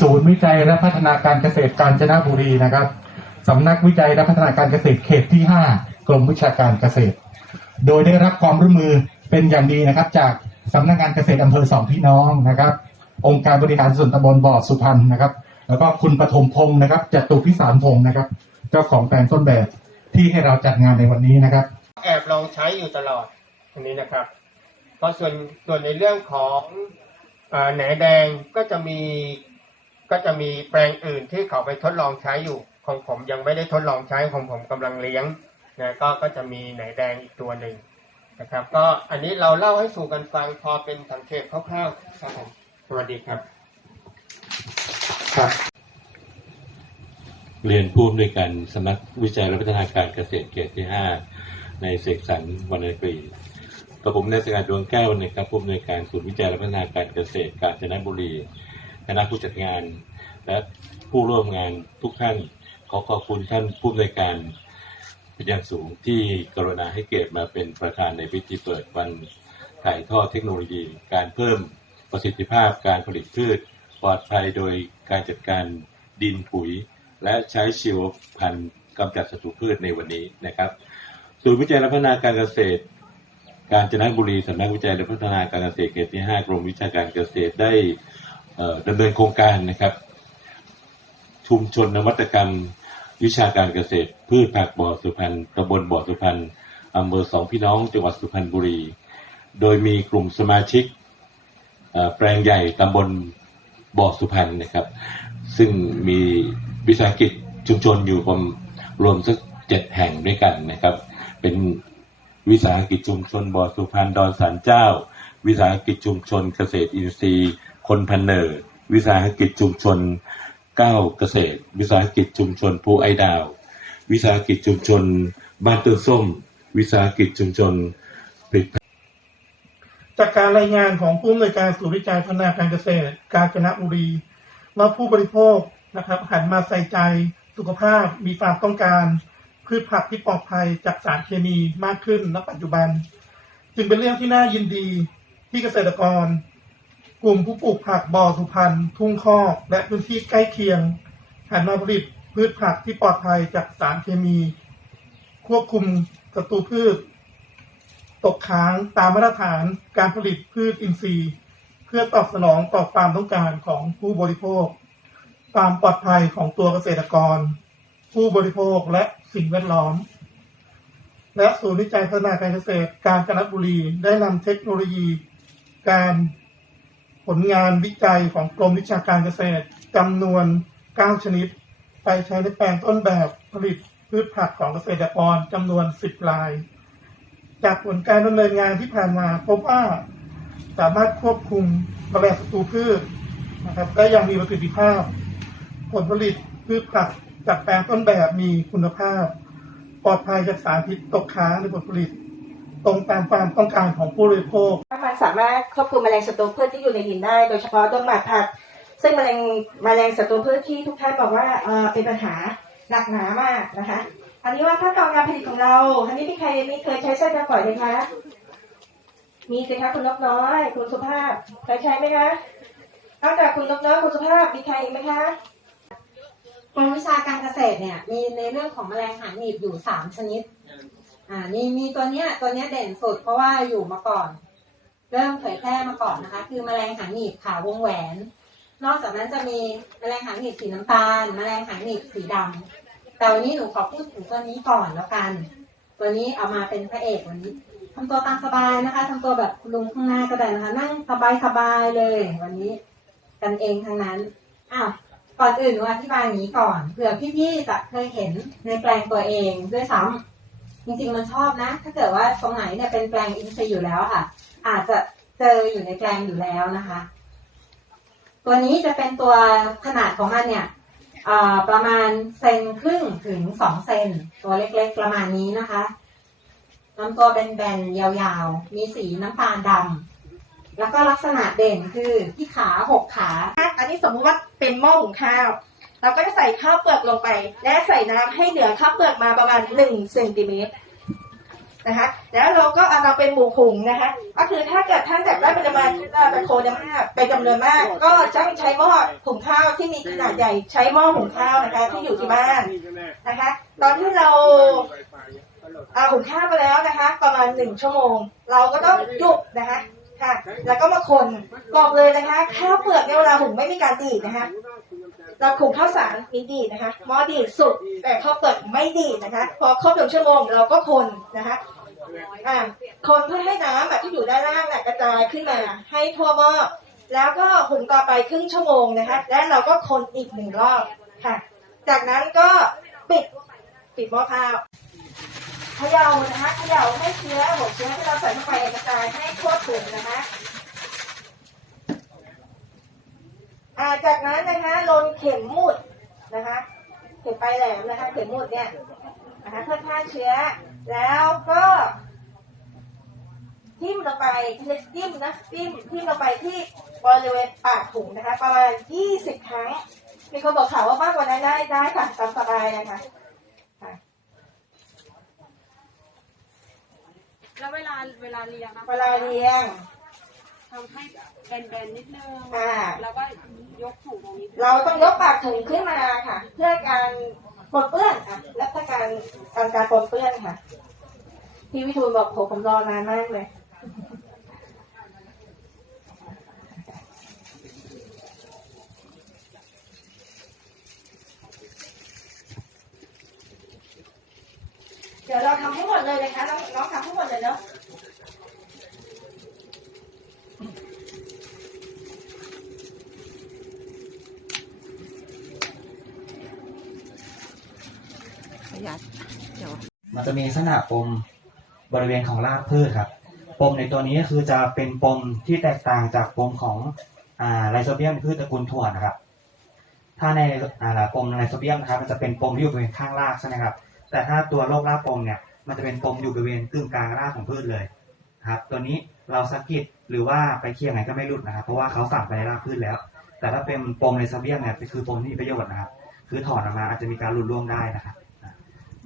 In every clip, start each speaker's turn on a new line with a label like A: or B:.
A: ศูนย์วิจัยและพัฒนาการเกษตรกาญจนบุรีนะครับสำนักวิจัยและพัฒนาการเกษตรเขตที่ 5 กรมวิชาการเกษตร โดยได้รับความร่วมมือเป็นอย่างดีนะครับ จากสำนักงานเกษตรอำเภอสองพี่น้องนะครับ องค์การบริหารส่วนตำบลบ่อสุพรรณนะครับ แล้วก็คุณปฐมพงศ์นะครับจตุพิสารพงศ์นะครับ เจ้าของแปลงต้นแบบที่ให้เราจัดงานในวันนี้นะครับ
B: แอบลองใช้อยู่ตลอดอันนี้นะครับ เพราะส่วนส่วนในเรื่องของอแหนแดงก็จะมี ก็จะมีแปลงอื่นที่เขาไปทดลองใช้อยู่ ของผมยังไม่ได้ทดลองใช้ของผมกำลังเลี้ยงนะก็ก็จะมีแหนแดงอีกตัวหนึ่งนะครับ ก็อันนี้เราเล่าให้สู่กันฟังพอเป็นสังเกตคร่าวๆครับผมสวัสดีครับ
A: ครับ
C: เรียนผู้อำนวยการสำนักวิจัยและพัฒนาการเกษตรเขตที่ 5 ในเสกสรรวรรณกรีกับผมในสกัดดวงแก้วนะครับผู้อำนวยการศูนย์วิจัยและพัฒนาการเกษตรกาญจนบุรี คณะผู้จัดงาน และผู้ร่วมงานทุกท่าน ขอขอบคุณท่านผู้อำนวยการเป็นอย่างสูงที่กรุณาให้เกียรติมาเป็นประธานในพิธีเปิดวันถ่ายทอดเทคโนโลยี การเพิ่มประสิทธิภาพการผลิตพืช ปลอดภัยโดยการจัดการดินปุ๋ย และใช้ชีวพันธุ์กำจัดศัตรูพืชในวันนี้นะครับศูนย์วิจัยและพัฒนาการเกษตร การจนบุรีสำนักวิจัยและพัฒนาการเกษตรเขตที่ 5 กรมวิชาการเกษตรได้ ดำเนินโครงการนะครับ ชุมชนนวัตกรรม วิชาการเกษตร พืชผักบ่อสุพรรณตำบลบ่อสุพรรณอำเภอสองพี่น้องจังหวัดสุพรรณบุรี โดยมีกลุ่มสมาชิกแปลงใหญ่ตำบลบ่อสุพรรณนะครับ ซึ่งมีวิสาหกิจชุมชนอยู่ประมรวมสักเจ็ดแห่งด้วยกันนะครับ เป็นวิสาหกิจชุมชนบ่อสุพรรณดอนสันเจ้า วิสาหกิจชุมชนเกษตรอินทรีย์ คนพันเนอร์ วิสาหกิจชุมชนก้าวเกษตร วิสาหกิจชุมชนภูไอดาว วิสาหกิจชุมชน บ้านต้นส้ม วิสาหกิจชุมชนผลิต
D: จากการรายงานของผู้อำนวยการศูนย์วิจัยพัฒนาการเกษตร กาญจนบุรีว่าผู้บริโภคนะครับหันมาใส่ใจสุขภาพมีความต้องการพืชผักที่ปลอดภัยจากสารเคมีมากขึ้นณปัจจุบัน จึงเป็นเรื่องที่น่ายินดีที่เกษตรกร กลุ่มผู้ปลูกผักบ่อสุพรรณทุ่งคอกและพื้นที่ใกล้เคียงหันมาผลิตพืชผักที่ปลอดภัยจากสารเคมี ควบคุมศัตรูพืช ตกค้างตามมาตรฐานการผลิตพืชอินทรีย์ เพื่อตอบสนองต่อความต้องการของผู้บริโภค ความปลอดภัยของตัวเกษตรกร ผู้บริโภคและสิ่งแวดล้อม และศูนย์วิจัยพัฒนาการเกษตรการจนบุรีได้นำเทคโนโลยี การ ผลงานวิจัยของกรมวิชาการเกษตรจำนวน 9 ชนิด ไปใช้ในแปลงต้นแบบผลิตพืชผักของเกษตรกรจำนวน 10ราย จากผลการดำเนินงานที่ผ่านมาพบว่าสามารถควบคุมแมลงศัตรูพืชนะครับได้อย่างมีประสิทธิภาพ ผลผลิตพืชผักจากแปลงต้นแบบมีคุณภาพ ปลอดภัยจากสารพิษตกค้างในผลผลิต ตรงตามความต้องการของผู้บริโภค
E: มันสามารถควบคุมแมลงศัตรูพืชที่อยู่ในดินได้ โดยเฉพาะต้นหมากผัก ซึ่งแมลงแมลงศัตรูพืชที่ทุกท่านบอกว่าเอ่อเป็นปัญหาหนักหนามากนะคะอันนี้ว่าขั้นตอนการผลิตของเราอันนี้มีใครมีเคยใช้ไส้กระฝอยไหมคะมีสิคะคุณนกน้อย คุณสุภาพเคยใช้ไหมคะนอกจากคุณนกน้อยคุณสุภาพมีใครอีกไหมคะ
F: กรมวิชาการเกษตรเนี่ยมีในเรื่องของแมลงหางหนีบอยู่สามชนิด อ่ามีมีตัวเนี้ยตัวเนี้ยเด่นสุดเพราะว่าอยู่มาก่อน เริ่มเผยแพร่มาก่อนนะคะ คือแมลงหางหนีบขาววงแหวน นอกจากนั้นจะมีแมลงหางหนีบสีน้ำตาลแมลงหางหนีบสีดำแต่วันนี้หนูขอพูดถึงตัวนี้ก่อนแล้วกัน ตัวนี้เอามาเป็นพระเอกวันนี้ทำตัวตามสบายนะคะทำตัวแบบลุงข้างหน้าก็ได้นะคะ นั่งสบายสบายเลย วันนี้ กันเองทั้งนั้นอ้าวก่อนอื่นหนูอธิบายนี้ก่อนเผื่อพี่ๆจะเคยเห็นในแปลงตัวเองด้วยซ้ำ จริงๆมันชอบนะ ถ้าเกิดว่าตรงไหนเนี่ยเป็นแปลงอินทรีย์อยู่แล้วค่ะ อาจจะเจออยู่ในแปลงอยู่แล้วนะคะ ตัวนี้จะเป็นตัวขนาดของมันเนี่ยประมาณเซนครึ่งถึงสองเซนตัวเล็กๆประมาณนี้นะคะลำตัวเป็นแบนๆยาวๆ มีสีน้ำตาลดำแล้วก็ลักษณะเด่นคือที่ขาหกขา
E: อันนี้สมมุติว่าเป็นหม้อหุงข้าว เราก็จะใส่ข้าวเปลือกลงไป และใส่น้ำให้เหลือข้าวเปลือกมาประมาณ1เซนติเมตรนะคะแล้วเราก็เอามาเป็นหมูหุงนะคะก็คือถ้าเกิดท่านอยากได้ปริมาณไมโคเนมากเป็นจำนวนมาก ก็จะใช้หม้อหุงข้าวที่มีขนาดใหญ่ใช้หม้อหุงข้าวนะคะ ที่อยู่ที่บ้านนะคะ ตอนที่เราเอาหุงข้าวไปแล้วนะคะ ประมาณหนึ่งชั่วโมง เราก็ต้องหยุดนะคะค่ะ แล้วก็มาคนบอกเลยนะคะ ข้าวเปลือกเนี่ยเวลาหุงไม่มีการดีดนะคะ เราหุงข้าวสารมีดีนะคะหม้อดีดสุดแต่ข้าวเปลือกไม่ดีนะคะ พอครบหนึ่งชั่วโมงเราก็คนนะคะอ่าคนเพื่อให้น้ำแบบที่อยู่ด้านล่างเนี่ยกระจายขึ้นมา ให้ทั่วหม้อแล้วก็หุงต่อไปครึ่งชั่วโมงนะคะ และเราก็คนอีกหนึ่งรอบค่ะ จากนั้นก็ปิดปิดหม้อข้าวเขย่านะคะเขย่าให้เชื้อหัวเชื้อที่เราใส่เข้าไปกระจายให้ทั่วถึงนะคะ อ่าจากนั้นนะคะลนเข็มหมุดนะคะเข็มปลายแหลมนะคะเข็มหมุดเนี่ยนะคะเพื่อฆ่าเชื้อ แล้วก็ทิ่มลงไปเรียกทิ่มนะทิ่มทิ่มลงไปที่บริเวณปากถุงนะคะ ประมาณ 20 ครั้ง มีคนบอกข่าวว่ามากกว่านั้นได้ได้ค่ะตามสบายนะคะค่ะ
G: แล้วเวลาเวลาเรียงนะ
E: เวลาเรียง
G: ทำให้แบนๆนิดนึง
E: อ่า
G: แล้วก็ยกถุงตรงนี้
E: เราต้องยกปากถุงขึ้นมาค่ะ เพื่อการปนเปื้อนค่ะและเพื่อการการการปนเปื้อนค่ะพี่วิทูลบอกโหผมรอนานมากเลยเดี๋ยวเราทำให้หมดเลยนะคะน้องน้องทำให้หมดเลยเนาะ
H: จะมีลักษณะปมบริเวณของรากพืชครับ ปมในตัวนี้ก็คือจะเป็นปมที่แตกต่างจากปมของอ่าไรโซเบียมพืชตระกูลถั่วนะครับ ถ้าในอ่าปมไรโซเบียมนะครับ มันจะเป็นปมที่อยู่บริเวณข้างรากใช่ไหมครับ แต่ถ้าตัวโรครากปมเนี่ย มันจะเป็นปมอยู่บริเวณกึ่งกลางรากของพืชเลยครับ ตัวนี้เราสกิดหรือว่าไปเคี่ยงไงก็ไม่หลุดนะครับ เพราะว่าเขาฝังไปในรากพืชแล้ว แต่ถ้าเป็นปมไรโซเบียมเนี่ยคือปมที่ประโยชน์นะครับ คือถอนออกมาอาจจะมีการหลุดร่วงได้นะครับ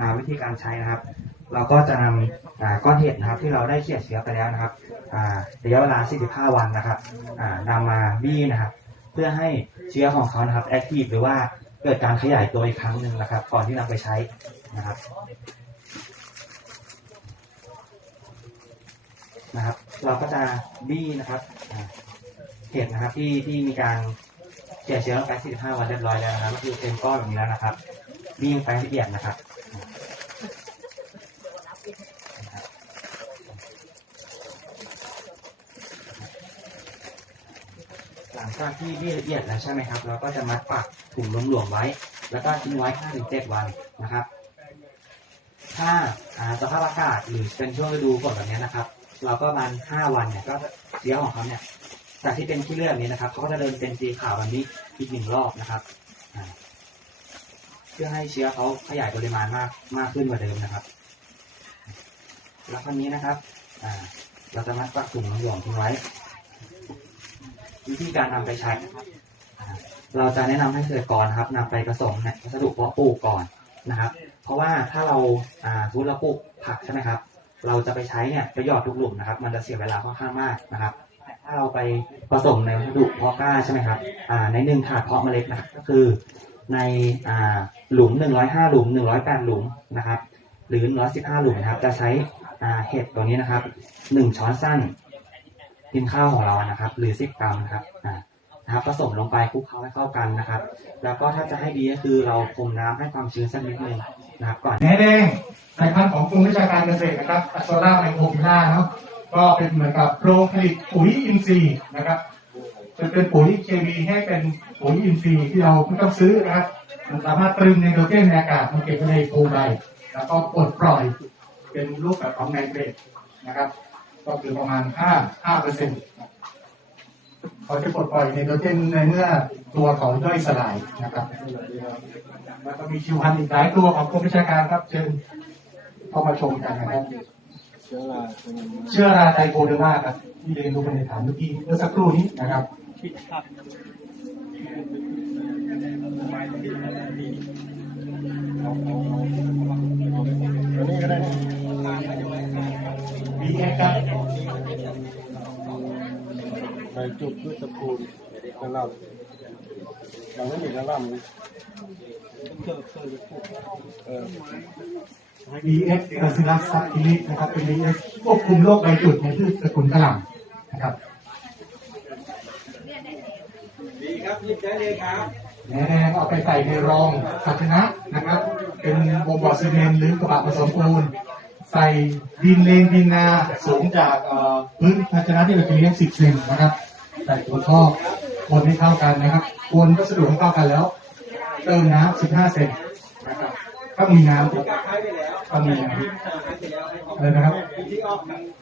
H: มาวิธีการใช้นะครับ เราก็จะนำอ่าก้อนเห็ดนะครับ ที่เราได้เขี่ยเชื้อไปแล้วนะครับระยะเวลา 45 วันนะครับอ่านำมาบี้นะครับ เพื่อให้เชื้อของเขานะครับแอคทีฟหรือว่าเกิดการขยายตัวอีกครั้งหนึ่งนะครับ ก่อนที่นำไปใช้นะครับนะครับ เราก็จะบี้นะครับเห็ดนะครับที่ที่มีการเขี่ยเชื้อลงไป45 วันเรียบร้อยแล้วนะครับ ก็คือเต็มก้อนแบบนี้แล้วนะครับบี้ไปละเอียดนะครับ หลัง จากที่บี้ละเอียดแล้วใช่ไหมครับ เราก็จะมัดปากถุงหลวมๆไว้ แล้วก็ทิ้งไว้5-7วันนะครับ ถ้าสภาพอากาศหรือเป็นช่วงฤดูฝนแบบนี้นะครับ เราก็ประมาณ5วันเนี่ยก็เชื้อของเขาเนี่ยจากที่เป็นขี้เลือดนี้นะครับเขาก็จะเดินเป็นสีขาวแบบนี้อีกหนึ่งรอบนะครับเพื่อให้เชื้อเขาขยายปริมาณมากมากขึ้นกว่าเดิมนะครับ แล้วคราวนี้นะครับเราจะมัดปากถุงหลวมทิ้งไว้ วิธีการนำไปใช้นะครับเราจะแนะนำให้เกษตรกรครับนำไปผสมในวัสดุเพาะปลูกก่อนนะครับ เพราะว่าถ้าเราอ่าสมมุติเราปลูกผักใช่ไหมครับ เราจะไปใช้เนี่ยไปหยอดทุกหลุมนะครับ มันจะเสียเวลาค่อนข้างมากนะครับ ถ้าเราไปผสมในวัสดุเพาะกล้าใช่ไหมครับอ่าในหนึ่งถาดเพาะเมล็ดนะครับก็คือในอ่าหลุมหนึ่งร้อยห้าหลุมหนึ่งร้อยแปดหลุมนะครับ หรือร้อยสิบห้าหลุมนะครับ จะใช้อ่าเห็ดตัวนี้นะครับหนึ่งช้อนสั้น กินข้าวของเรานะครับ หรือสิบกรัมนะครับอ่านะครับผสมลงไปคลุกเคล้าให้เข้ากันนะครับ แล้วก็ถ้าจะให้ดีก็คือเราพรมน้ำให้ความชื้นสักนิดนึงนะครับก่อน
A: แหนแดงสายพันธุ์ของกรมวิชาการเกษตรนะครับอัสโซล่าไมโครพิล่าเนาะก็เป็นเหมือนกับโรงผลิตปุ๋ยอินทรีย์นะครับจะเป็นปุ๋ยเคมีให้เป็นปุ๋ยอินทรีย์ที่เราไม่ต้องซื้อนะครับมันสามารถตรึงไนโตรเจนในอากาศมันเก็บไว้ในโพรงใบแล้วก็ปลดปล่อยเป็นรูปแบบของไนเตรตนะครับ ก็คือประมาณ 5 5เปอร์เซ็นต์เขาจะปลดปล่อยไนโตรเจนในเมื่อตัวเขาย่อยสลายนะครับแล้วก็มีคิวพันธุ์อีกหลายตัวของกรมวิชาการครับเชิญเข้ามาชมกันนะครับ เชื้อราเชื้อราไทโคเดอร์มาครับที่เรียนรู้ไปในฐานเมื่อกี้เมื่อสักครู่นี้นะครับ
I: ตัวนี้ก็ได้
A: นะครับ
I: ใบจุกพืชตะกูลกระหลำยังไม่มีกระหลำเลยเคยเคยปลูกเออ
A: BS บาซิลัสซับทิลินะครับเป็น BS ควบคุมโรคใบจุดในพืชตระกูลกระหล่ำนะครับ
I: ดีครับหยิบได้เลยครับ
A: แหนแดงเอาไปใส่ในรองภาชนะนะครับ เป็นวงบ่อซีเมนต์หรือกระบะผสมปูน ใส่ดินเลนดินนาสูงจากพื้นภาชนะที่เราจะเลี้ยง10เซนนะครับใส่ตัวท่อคนให้เข้ากันนะครับคนวัสดุให้เข้ากันแล้ว เติมน้ำ15เซนนะครับถ้ามีน้ำถ้ามีน้ำอะไรนะครับ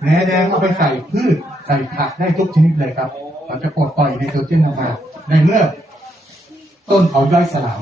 A: แหนแดงเอาไปใส่พืชใส่ผักได้ทุกชนิดเลยครับเราจะปลดปล่อยไนโตรเจนออกมาในเมื่อต้นเขาย่อยสลาย